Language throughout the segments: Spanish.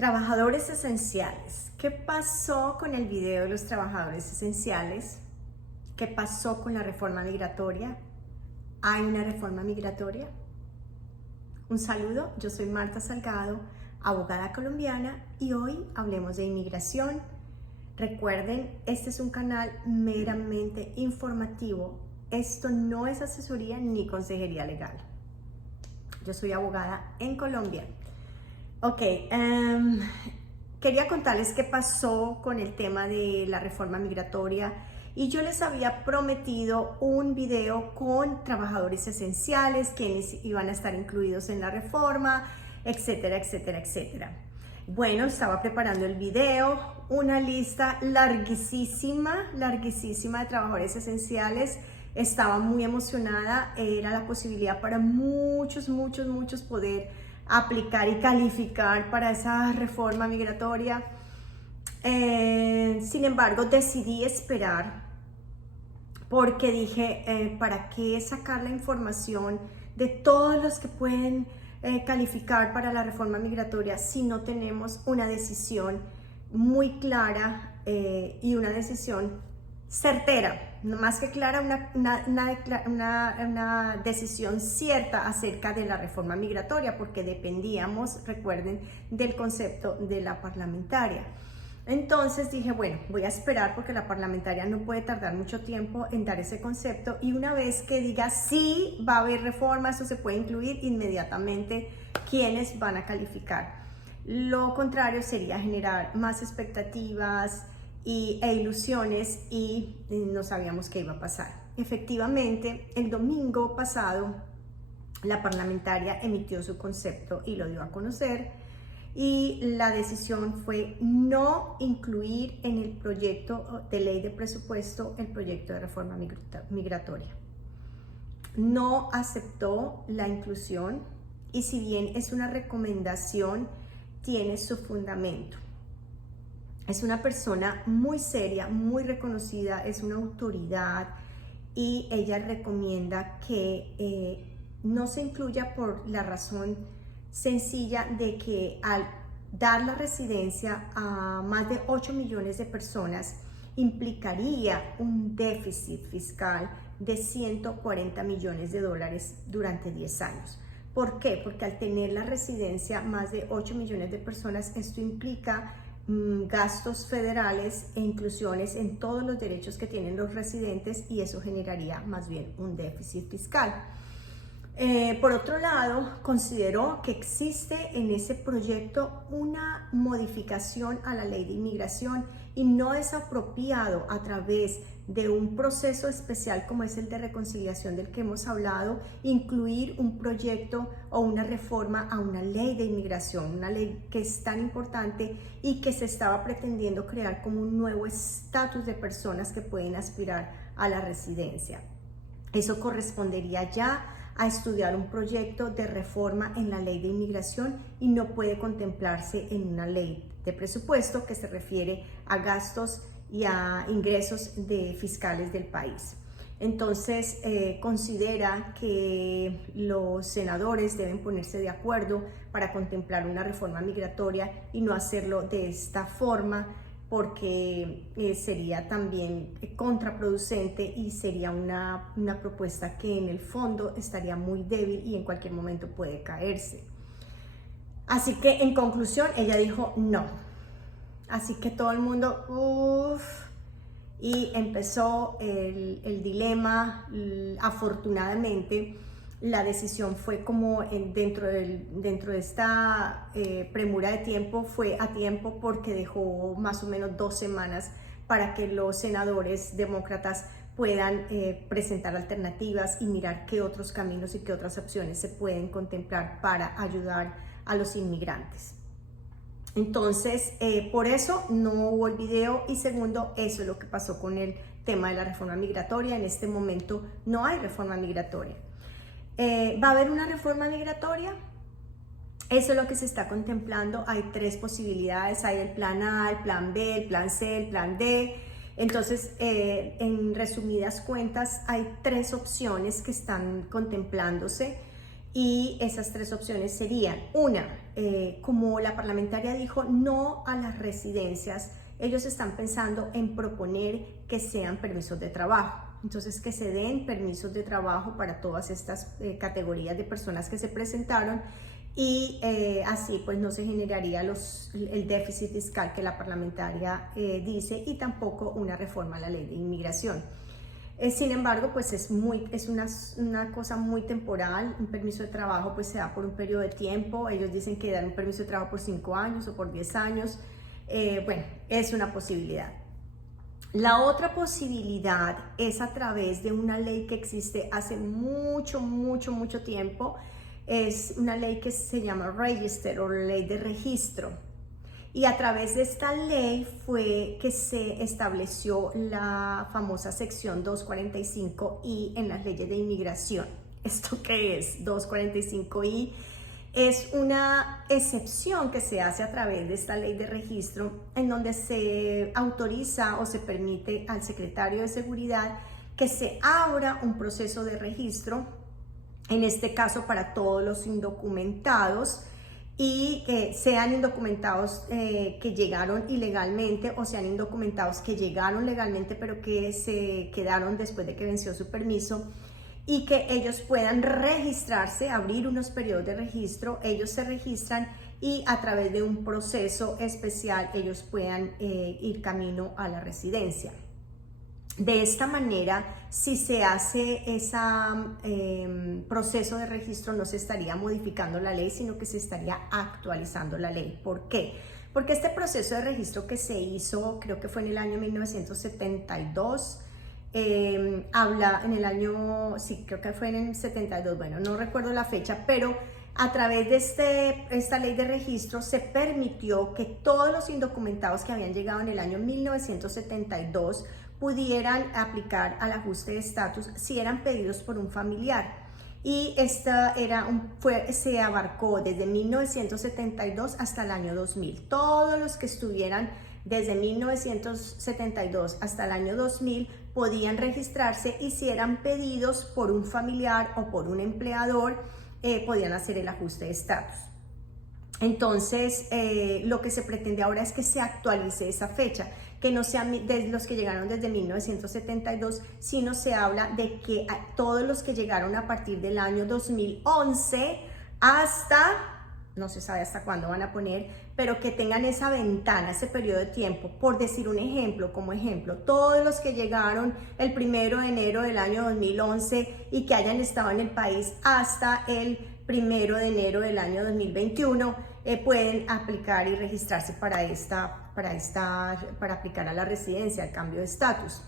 Trabajadores esenciales. ¿Qué pasó con el video de los trabajadores esenciales? ¿Qué pasó con la reforma migratoria? ¿Hay una reforma migratoria? Un saludo, yo soy Marta Salgado, abogada colombiana, y hoy hablemos de inmigración. Recuerden, este es un canal meramente informativo. Esto no es asesoría ni consejería legal. Yo soy abogada en Colombia. Ok, quería contarles qué pasó con el tema de la reforma migratoria, y yo les había prometido un video con trabajadores esenciales, quienes iban a estar incluidos en la reforma, etcétera, etcétera, etcétera. Bueno, estaba preparando el video, una lista larguísima de trabajadores esenciales. Estaba muy emocionada, era la posibilidad para muchos poder aplicar y calificar para esa reforma migratoria. Sin embargo, decidí esperar porque dije, ¿para qué sacar la información de todos los que pueden calificar para la reforma migratoria si no tenemos una decisión muy clara y una decisión certera? No más que clara, una decisión cierta acerca de la reforma migratoria, porque dependíamos, recuerden, del concepto de la parlamentaria. Entonces dije, bueno, voy a esperar porque la parlamentaria no puede tardar mucho tiempo en dar ese concepto, y una vez que diga sí, va a haber reforma, eso se puede incluir inmediatamente quienes van a calificar. Lo contrario sería generar más expectativas e ilusiones, y no sabíamos qué iba a pasar. Efectivamente, el domingo pasado la parlamentaria emitió su concepto y lo dio a conocer, y la decisión fue no incluir en el proyecto de ley de presupuesto el proyecto de reforma migratoria. No aceptó la inclusión, y si bien es una recomendación, tiene su fundamento. Es una persona muy seria, muy reconocida, es una autoridad, y ella recomienda que no se incluya por la razón sencilla de que al dar la residencia a más de 8 millones de personas implicaría un déficit fiscal de 140 millones de dólares durante 10 años. ¿Por qué? Porque al tener la residencia más de 8 millones de personas, esto implica gastos federales e inclusiones en todos los derechos que tienen los residentes, y eso generaría más bien un déficit fiscal. Por otro lado, consideró que existe en ese proyecto una modificación a la ley de inmigración, y no es apropiado a través de un proceso especial como es el de reconciliación del que hemos hablado, incluir un proyecto o una reforma a una ley de inmigración, una ley que es tan importante y que se estaba pretendiendo crear como un nuevo estatus de personas que pueden aspirar a la residencia. Eso correspondería ya a estudiar un proyecto de reforma en la ley de inmigración, y no puede contemplarse en una ley de presupuesto que se refiere a gastos y a ingresos fiscales del país. Entonces considera que los senadores deben ponerse de acuerdo para contemplar una reforma migratoria y no hacerlo de esta forma, porque sería también contraproducente y sería una propuesta que en el fondo estaría muy débil y en cualquier momento puede caerse. Así que en conclusión ella dijo no. Así que todo el mundo, y empezó el dilema. Afortunadamente la decisión fue como dentro de esta premura de tiempo, fue a tiempo, porque dejó más o menos 2 semanas para que los senadores demócratas puedan presentar alternativas y mirar qué otros caminos y qué otras opciones se pueden contemplar para ayudar a los inmigrantes. Entonces, por eso no hubo el video, y segundo, eso es lo que pasó con el tema de la reforma migratoria. En este momento no hay reforma migratoria. ¿Va a haber una reforma migratoria? Eso es lo que se está contemplando. Hay 3 posibilidades: hay el plan A, el plan B, el plan C, el plan D. Entonces, en resumidas cuentas, hay 3 opciones que están contemplándose. Y esas tres opciones serían, una, como la parlamentaria dijo, no a las residencias, ellos están pensando en proponer que sean permisos de trabajo. Entonces, que se den permisos de trabajo para todas estas categorías de personas que se presentaron y así pues no se generaría el déficit fiscal que la parlamentaria dice, y tampoco una reforma a la ley de inmigración. Sin embargo, pues es una cosa muy temporal. Un permiso de trabajo pues se da por un periodo de tiempo. Ellos dicen que dan un permiso de trabajo por 5 años o por 10 años. Bueno, es una posibilidad. La otra posibilidad es a través de una ley que existe hace mucho tiempo. Es una ley que se llama Register o ley de registro. Y a través de esta ley fue que se estableció la famosa sección 245I en las leyes de inmigración. ¿Esto qué es? 245I es una excepción que se hace a través de esta ley de registro, en donde se autoriza o se permite al secretario de Seguridad que se abra un proceso de registro, en este caso para todos los indocumentados, y sean indocumentados que llegaron ilegalmente o sean indocumentados que llegaron legalmente pero que se quedaron después de que venció su permiso, y que ellos puedan registrarse, abrir unos periodos de registro. Ellos se registran y a través de un proceso especial ellos puedan ir camino a la residencia. De esta manera, si se hace ese proceso de registro, no se estaría modificando la ley, sino que se estaría actualizando la ley. ¿Por qué? Porque este proceso de registro que se hizo, creo que fue en el año 1972, habla en el año, sí, creo que fue en el 72, bueno, no recuerdo la fecha, pero a través de esta ley de registro se permitió que todos los indocumentados que habían llegado en el año 1972 pudieran aplicar al ajuste de estatus si eran pedidos por un familiar. Y esta se abarcó desde 1972 hasta el año 2000. Todos los que estuvieran desde 1972 hasta el año 2000 podían registrarse, y si eran pedidos por un familiar o por un empleador, podían hacer el ajuste de estatus. Entonces, lo que se pretende ahora es que se actualice esa fecha, que no sean de los que llegaron desde 1972, sino se habla de que todos los que llegaron a partir del año 2011 hasta, no se sabe hasta cuándo van a poner, pero que tengan esa ventana, ese periodo de tiempo. Por decir un ejemplo, como ejemplo, todos los que llegaron el 1 de enero del año 2011 y que hayan estado en el país hasta el 1 de enero del año 2021, pueden aplicar y registrarse para aplicar a la residencia, al cambio de estatus.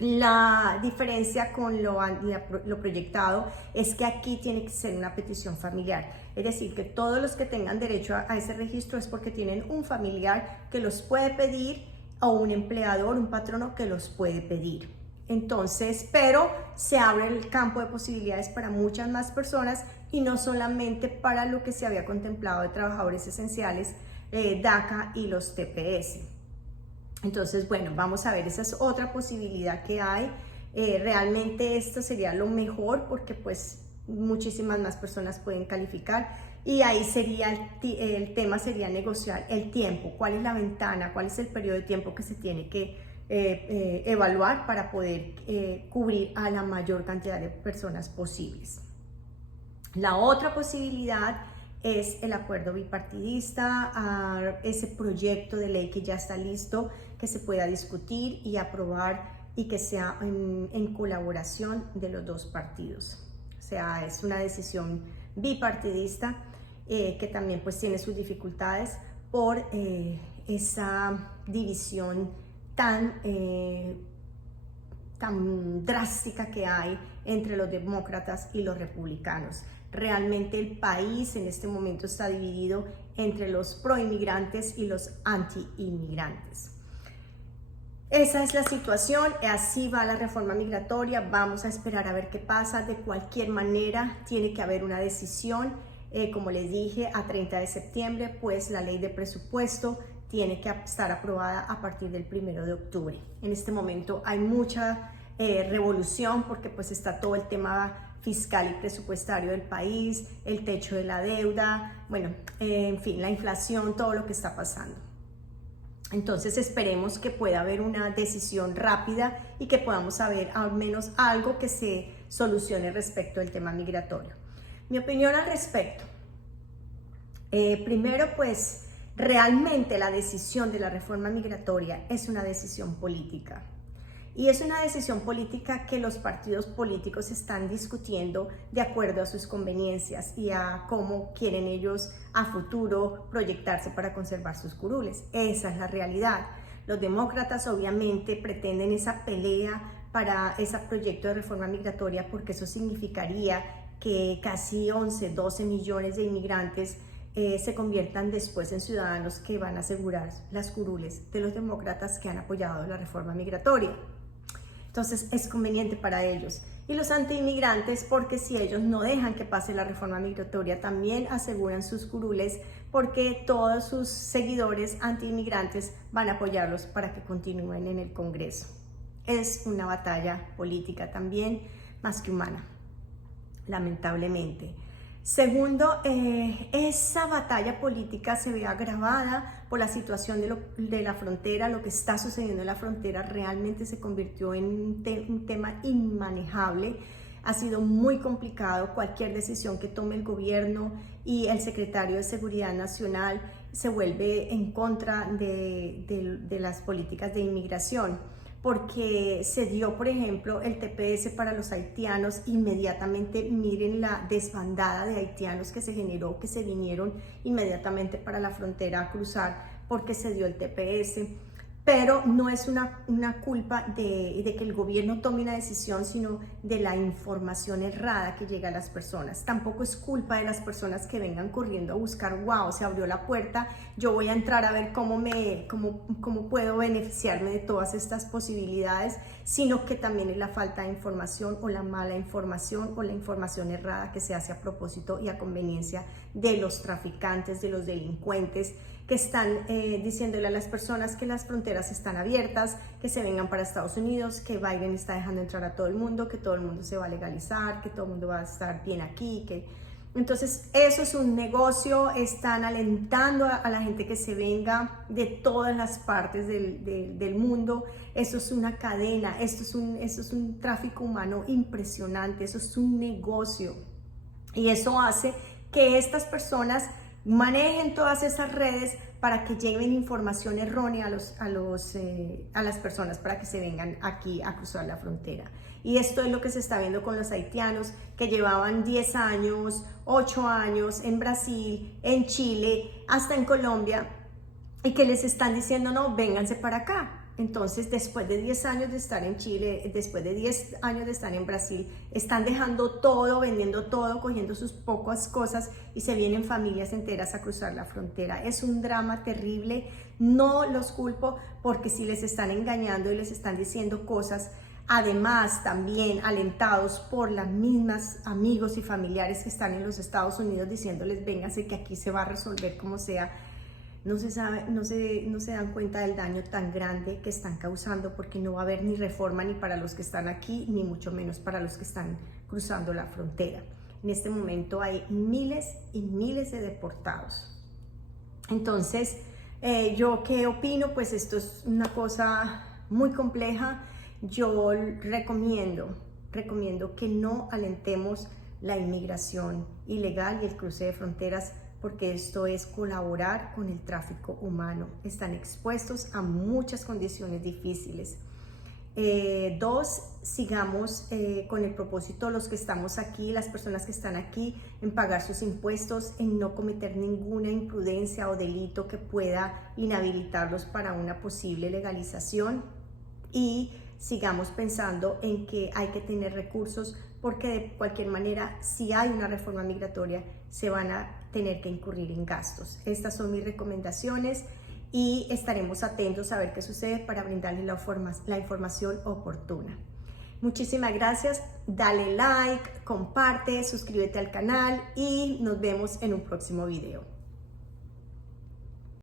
La diferencia con lo proyectado es que aquí tiene que ser una petición familiar, es decir, que todos los que tengan derecho a ese registro es porque tienen un familiar que los puede pedir, o un empleador, un patrono que los puede pedir. Entonces, pero se abre el campo de posibilidades para muchas más personas, y no solamente para lo que se había contemplado de trabajadores esenciales, DACA y los TPS. Entonces, bueno, vamos a ver, esa es otra posibilidad que hay. Realmente esto sería lo mejor, porque pues muchísimas más personas pueden calificar, y ahí sería el tema sería negociar el tiempo, cuál es la ventana, cuál es el periodo de tiempo que se tiene que evaluar para poder cubrir a la mayor cantidad de personas posibles. La otra posibilidad es el acuerdo bipartidista, ese proyecto de ley que ya está listo, que se pueda discutir y aprobar, y que sea en colaboración de los dos partidos. O sea, es una decisión bipartidista que también pues tiene sus dificultades por esa división tan drástica que hay entre los demócratas y los republicanos. Realmente el país en este momento está dividido entre los pro-inmigrantes y los anti-inmigrantes. Esa es la situación, así va la reforma migratoria. Vamos a esperar a ver qué pasa. De cualquier manera, tiene que haber una decisión, como les dije, a 30 de septiembre, pues la ley de presupuesto tiene que estar aprobada a partir del 1 de octubre. En este momento hay mucha revolución, porque pues está todo el tema fiscal y presupuestario del país, el techo de la deuda, bueno, en fin, la inflación, todo lo que está pasando. Entonces esperemos que pueda haber una decisión rápida y que podamos saber al menos algo que se solucione respecto del tema migratorio. Mi opinión al respecto. Primero, pues realmente la decisión de la reforma migratoria es una decisión política. Y es una decisión política que los partidos políticos están discutiendo de acuerdo a sus conveniencias y a cómo quieren ellos a futuro proyectarse para conservar sus curules. Esa es la realidad. Los demócratas obviamente pretenden esa pelea para ese proyecto de reforma migratoria porque eso significaría que casi 11, 12 millones de inmigrantes se conviertan después en ciudadanos que van a asegurar las curules de los demócratas que han apoyado la reforma migratoria. Entonces es conveniente para ellos. Y los antiinmigrantes, porque si ellos no dejan que pase la reforma migratoria, también aseguran sus curules, porque todos sus seguidores antiinmigrantes van a apoyarlos para que continúen en el Congreso. Es una batalla política también, más que humana, lamentablemente. Segundo, esa batalla política se ve agravada por la situación de la frontera. Lo que está sucediendo en la frontera realmente se convirtió en un tema inmanejable. Ha sido muy complicado. Cualquier decisión que tome el gobierno y el secretario de Seguridad Nacional se vuelve en contra de las políticas de inmigración. Porque se dio, por ejemplo, el TPS para los haitianos, inmediatamente miren la desbandada de haitianos que se generó, que se vinieron inmediatamente para la frontera a cruzar porque se dio el TPS. Pero no es una culpa de que el gobierno tome una decisión, sino de la información errada que llega a las personas. Tampoco es culpa de las personas que vengan corriendo a buscar, wow, se abrió la puerta, yo voy a entrar a ver cómo puedo beneficiarme de todas estas posibilidades, sino que también es la falta de información o la mala información o la información errada que se hace a propósito y a conveniencia de los traficantes, de los delincuentes, que están diciéndole a las personas que las fronteras están abiertas, que se vengan para Estados Unidos, que Biden está dejando entrar a todo el mundo, que todo el mundo se va a legalizar, que todo el mundo va a estar bien aquí. Entonces eso es un negocio, están alentando a la gente que se venga de todas las partes del mundo. Eso es una cadena, esto es un tráfico humano impresionante, eso es un negocio. Y eso hace que estas personas manejen todas esas redes para que lleven información errónea a las personas para que se vengan aquí a cruzar la frontera. Y esto es lo que se está viendo con los haitianos que llevaban 10 años, 8 años en Brasil, en Chile, hasta en Colombia, y que les están diciendo, no, vénganse para acá. Entonces, después de 10 años de estar en Chile, después de 10 años de estar en Brasil, están dejando todo, vendiendo todo, cogiendo sus pocas cosas y se vienen familias enteras a cruzar la frontera. Es un drama terrible, no los culpo porque si les están engañando y les están diciendo cosas, además también alentados por las mismas amigos y familiares que están en los Estados Unidos diciéndoles, vénganse que aquí se va a resolver como sea. No se dan cuenta del daño tan grande que están causando porque no va a haber ni reforma ni para los que están aquí, ni mucho menos para los que están cruzando la frontera. En este momento hay miles y miles de deportados. Entonces, ¿yo qué opino? Pues esto es una cosa muy compleja. Yo recomiendo que no alentemos la inmigración ilegal y el cruce de fronteras, porque esto es colaborar con el tráfico humano. Están expuestos a muchas condiciones difíciles. 2, sigamos con el propósito, los que estamos aquí, las personas que están aquí, en pagar sus impuestos, en no cometer ninguna imprudencia o delito que pueda inhabilitarlos para una posible legalización. Y sigamos pensando en que hay que tener recursos, porque de cualquier manera, si hay una reforma migratoria, se van a tener que incurrir en gastos. Estas son mis recomendaciones y estaremos atentos a ver qué sucede para brindarles la información oportuna. Muchísimas gracias, dale like, comparte, suscríbete al canal y nos vemos en un próximo video.